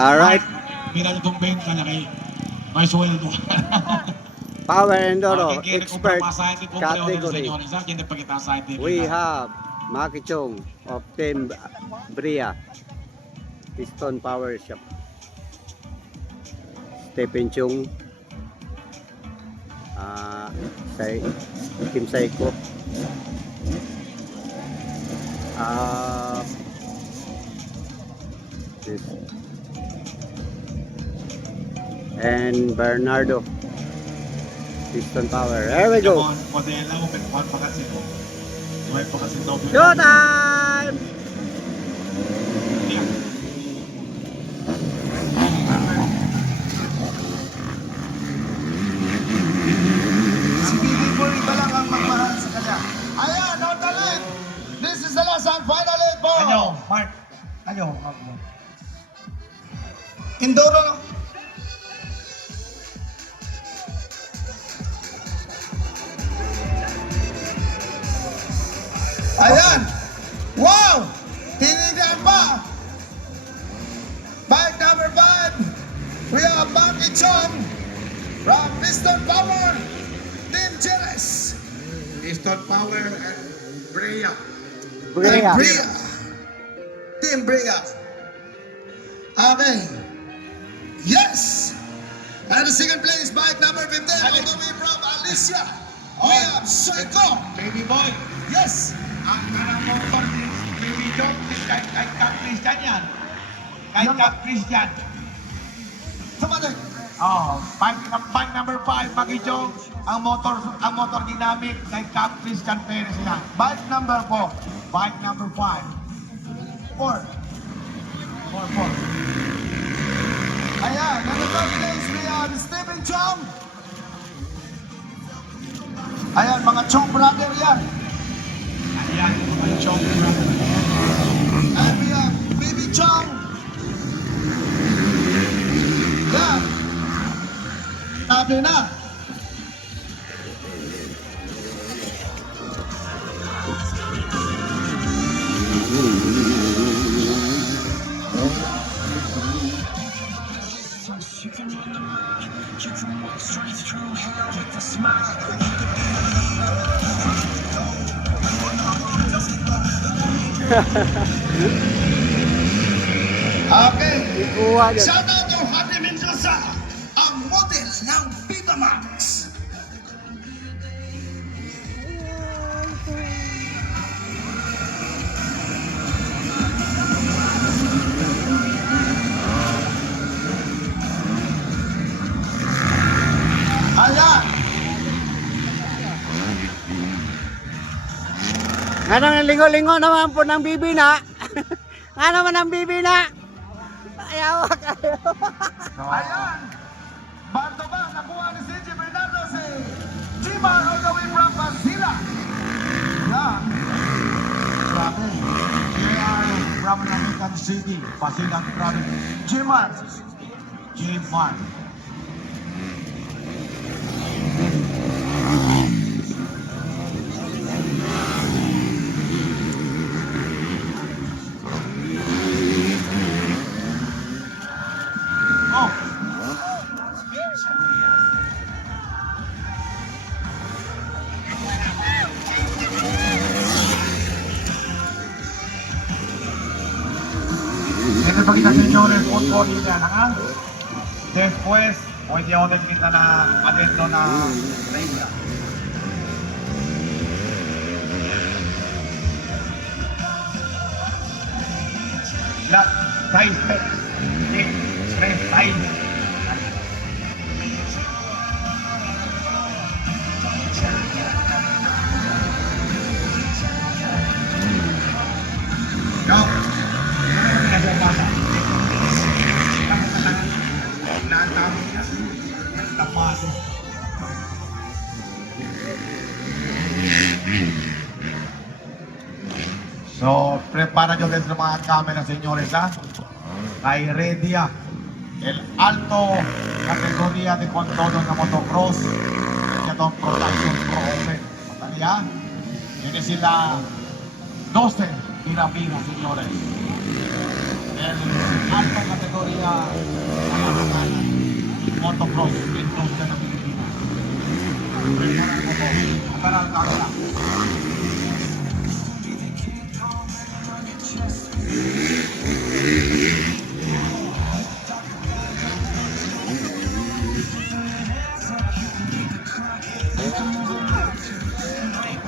Alright. Mira nyo itong benta na kay may sweldo. Power Enduro Expert category. We have Maki Chong of Team Bria Piston Power Shop, Stephen Chung, Team Psycho, and Bernardo Piston Power. There we go. Go time! Si Bibi Boy ba lang ang magmahal sa kanya? Ayan, on the line. This is the last and final eight ball. Ano, Mark? Ano? Enduro no? Ayan! Wow! Tinignan pa! Bike number 5, we have Maki Chong from Piston Power, Team Jerez. Piston Power and Brea. Bria. Bria. Team Bria. Okay. Yes! And the second place, bike number 15, all the way from Alicia. We have Psycho. Baby boy, Yes! ang kanang motor ni Baby Joe, kahit Cap Christian yan. Kahit Cap Christian. Samadik. Oh, bike number 5, Maki Joe. Ang motor ginamit kay Cap Christian Perez yan. Bike number 4. Bike number 5. 4. 4. Ayan, and the third place, we have Stephen Chong. Ayan, mga Chong brother yan. Ayan, mga Chong. And we have Baby Chong. Yan. Sabi na. Okay. Ikuha dyan. Shout out to Happy Mendoza, ang model ng Viva Max. Ayan. Ano ng lingo-lingo naman po ng bibi na? Ano naman ng bibi na? Ayaw kayo. Ayan. Bato ba? Nakuha ni CJ Bernardo si Jimar all the way from Pasila. Yan. Grabe. JR from Namitan City, Basilan Province. Jimar. J-Mark. Oh! Ito pakita sa inyo rin football nila na después pwede ako din kita na adentro na regla. La size express size. Go. So, prepara nyo din sa mga camera, señores, ha? Kay Redia, el alto categoría de control ng motocross. Kaya itong production pro open. Matali, ha? Yun sila 12 pira-pira, señores. El alto categoría Cross, Mendoza ng Pilipinas. Preparan mo po. Ataral ka.